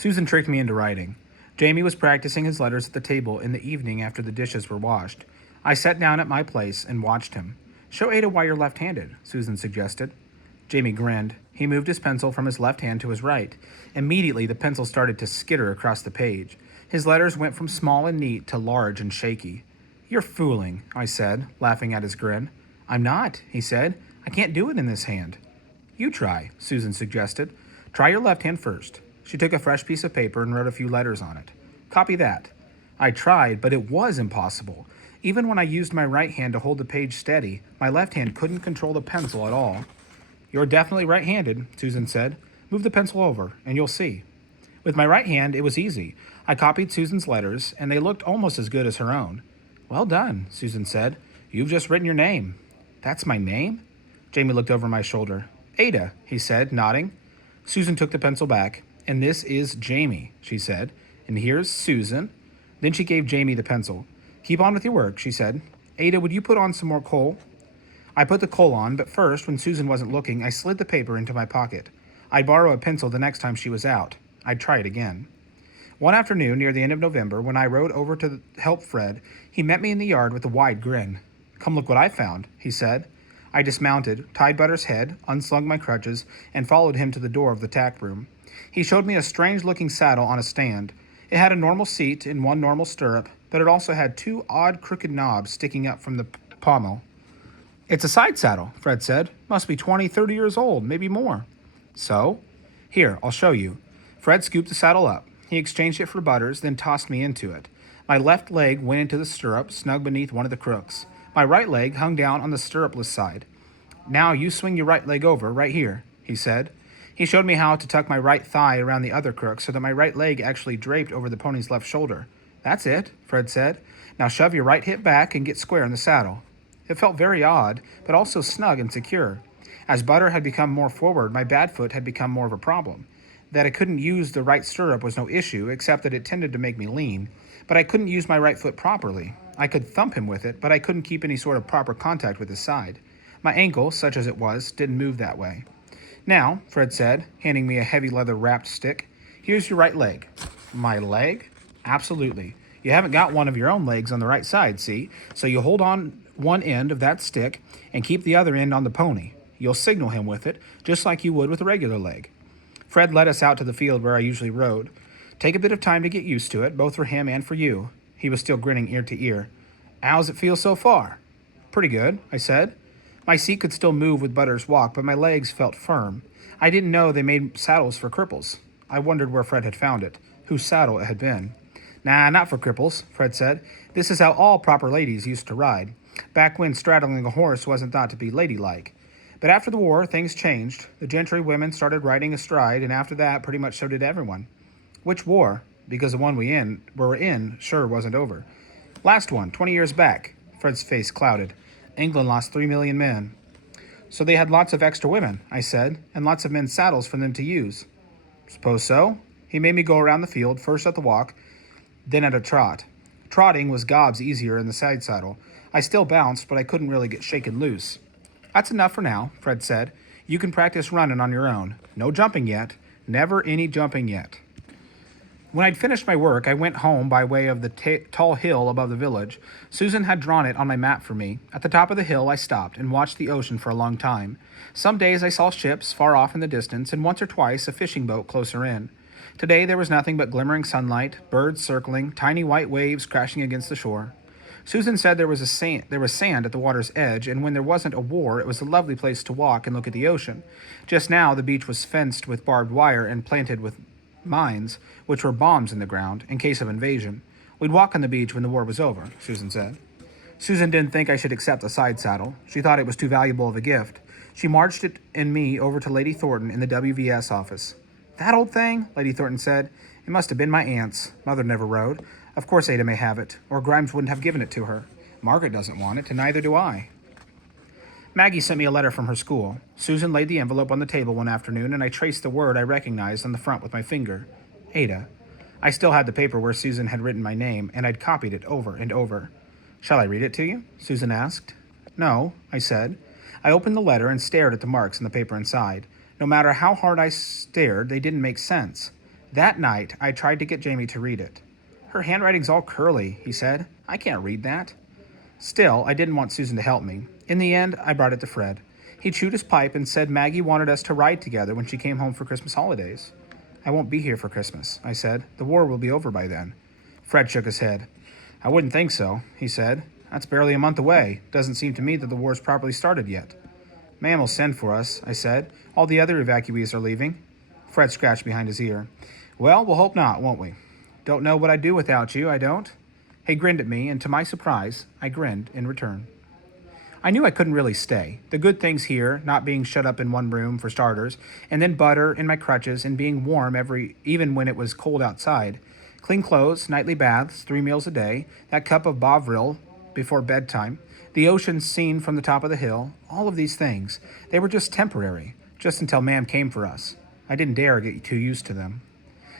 Susan tricked me into writing. Jamie was practicing his letters at the table in the evening after the dishes were washed. I sat down at my place and watched him. Show Ada why you're left-handed, Susan suggested. Jamie grinned. He moved his pencil from his left hand to his right. Immediately, the pencil started to skitter across the page. His letters went from small and neat to large and shaky. You're fooling, I said, laughing at his grin. I'm not, he said. I can't do it in this hand. You try, Susan suggested. Try your left hand first. She took a fresh piece of paper and wrote a few letters on it. Copy that. I tried, but it was impossible. Even when I used my right hand to hold the page steady, my left hand couldn't control the pencil at all. You're definitely right-handed, Susan said. Move the pencil over, and you'll see. With my right hand, it was easy. I copied Susan's letters, and they looked almost as good as her own. Well done, Susan said. You've just written your name. That's my name? Jamie looked over my shoulder. Ada, he said, nodding. Susan took the pencil back. And this is Jamie, she said. And here's Susan. Then she gave Jamie the pencil. Keep on with your work, she said. Ada, would you put on some more coal? I put the coal on, but first, when Susan wasn't looking, I slid the paper into my pocket. I'd borrow a pencil the next time she was out. I'd try it again. One afternoon, near the end of November, when I rode over to help Fred, he met me in the yard with a wide grin. Come look what I found, he said. I dismounted, tied Butter's head, unslung my crutches, and followed him to the door of the tack room. He showed me a strange-looking saddle on a stand. It had a normal seat and one normal stirrup, but it also had two odd crooked knobs sticking up from the pommel. It's a side saddle, Fred said. Must be 20, 30 years old, maybe more. So? Here, I'll show you. Fred scooped the saddle up. He exchanged it for Butters, then tossed me into it. My left leg went into the stirrup, snug beneath one of the crooks. My right leg hung down on the stirrupless side. Now you swing your right leg over, right here, he said. He showed me how to tuck my right thigh around the other crook so that my right leg actually draped over the pony's left shoulder. That's it, Fred said. Now shove your right hip back and get square in the saddle. It felt very odd, but also snug and secure. As Butter had become more forward, my bad foot had become more of a problem. That I couldn't use the right stirrup was no issue, except that it tended to make me lean. But I couldn't use my right foot properly. I could thump him with it, but I couldn't keep any sort of proper contact with his side. My ankle, such as it was, didn't move that way. Now, Fred said, handing me a heavy leather-wrapped stick, here's your right leg. My leg? Absolutely. You haven't got one of your own legs on the right side, see? So you hold on one end of that stick and keep the other end on the pony. You'll signal him with it, just like you would with a regular leg. Fred led us out to the field where I usually rode. Take a bit of time to get used to it, both for him and for you. He was still grinning ear to ear. How's it feel so far? Pretty good, I said. My seat could still move with Butter's walk, but my legs felt firm. I didn't know they made saddles for cripples. I wondered where Fred had found it, whose saddle it had been. Nah, not for cripples, Fred said. This is how all proper ladies used to ride, back when straddling a horse wasn't thought to be ladylike. But after the war, things changed. The gentry women started riding astride, and after that, pretty much so did everyone. Which war? Because the one we're in sure wasn't over. Last one, 20 years back. Fred's face clouded. England lost 3 million men. So they had lots of extra women, I said, and lots of men's saddles for them to use. Suppose so. He made me go around the field, first at the walk, then at a trot. Trotting was gobs easier in the side saddle. I still bounced, but I couldn't really get shaken loose. That's enough for now, Fred said. You can practice running on your own. No jumping yet. Never any jumping yet. When I'd finished my work, I went home by way of the tall hill above the village. Susan had drawn it on my map for me. At the top of the hill, I stopped and watched the ocean for a long time. Some days I saw ships far off in the distance, and once or twice a fishing boat closer in. Today there was nothing but glimmering sunlight, birds circling, tiny white waves crashing against the shore. Susan said there was sand at the water's edge, and when there wasn't a war, it was a lovely place to walk and look at the ocean. Just now the beach was fenced with barbed wire and planted with mines, which were bombs in the ground, in case of invasion. We'd walk on the beach when the war was over, Susan said. Susan didn't think I should accept the side saddle. She thought it was too valuable of a gift. She marched it and me over to Lady Thornton in the WVS office. That old thing? Lady Thornton said. It must have been my aunt's. Mother never rode. Of course Ada may have it, or Grimes wouldn't have given it to her. Margaret doesn't want it, and neither do I. Maggie sent me a letter from her school. Susan laid the envelope on the table one afternoon, and I traced the word I recognized on the front with my finger. Ada. I still had the paper where Susan had written my name, and I'd copied it over and over. Shall I read it to you? Susan asked. No, I said. I opened the letter and stared at the marks in the paper inside. No matter how hard I stared, they didn't make sense. That night, I tried to get Jamie to read it. Her handwriting's all curly, he said. I can't read that. Still, I didn't want Susan to help me. In the end, I brought it to Fred. He chewed his pipe and said Maggie wanted us to ride together when she came home for Christmas holidays. I won't be here for Christmas, I said. The war will be over by then. Fred shook his head. I wouldn't think so, he said. That's barely a month away. Doesn't seem to me that the war's properly started yet. Ma'am will send for us, I said. All the other evacuees are leaving. Fred scratched behind his ear. Well, we'll hope not, won't we? Don't know what I'd do without you, I don't. He grinned at me, and to my surprise, I grinned in return. I knew I couldn't really stay. The good things here, not being shut up in one room for starters, and then butter in my crutches and being warm even when it was cold outside. Clean clothes, nightly baths, 3 meals a day, that cup of Bovril before bedtime, the ocean seen from the top of the hill, all of these things, they were just temporary, just until Ma'am came for us. I didn't dare get too used to them.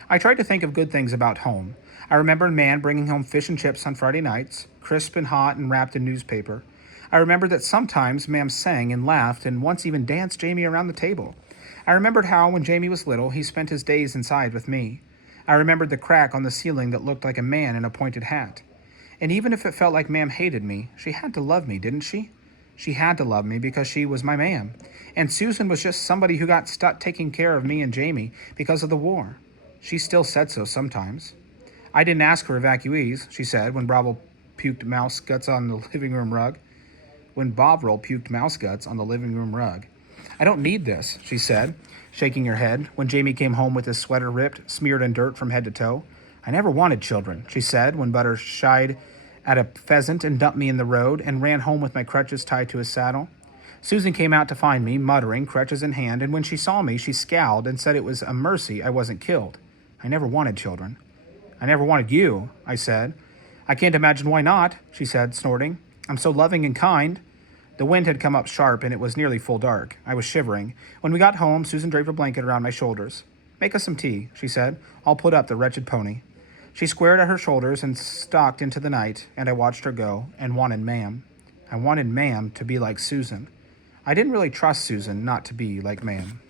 I tried to think of good things about home. I remembered Man bringing home fish and chips on Friday nights, crisp and hot and wrapped in newspaper. I remembered that sometimes Ma'am sang and laughed and once even danced Jamie around the table. I remembered how, when Jamie was little, he spent his days inside with me. I remembered the crack on the ceiling that looked like a man in a pointed hat. And even if it felt like Ma'am hated me, she had to love me, didn't she? She had to love me because she was my Ma'am. And Susan was just somebody who got stuck taking care of me and Jamie because of the war. She still said so sometimes. I didn't ask for evacuees, she said, when Bravo puked mouse guts on the living room rug. When Bovril puked mouse guts on the living room rug. I don't need this, she said, shaking her head, when Jamie came home with his sweater ripped, smeared in dirt from head to toe. I never wanted children, she said, when Butter shied at a pheasant and dumped me in the road and ran home with my crutches tied to his saddle. Susan came out to find me, muttering, crutches in hand, and when she saw me, she scowled and said it was a mercy I wasn't killed. I never wanted children. I never wanted you, I said. I can't imagine why not, she said, snorting. I'm so loving and kind. The wind had come up sharp, and it was nearly full dark. I was shivering. When we got home, Susan draped a blanket around my shoulders. Make us some tea, she said. I'll put up the wretched pony. She squared at her shoulders and stalked into the night, and I watched her go, and wanted Ma'am. I wanted Ma'am to be like Susan. I didn't really trust Susan not to be like Ma'am.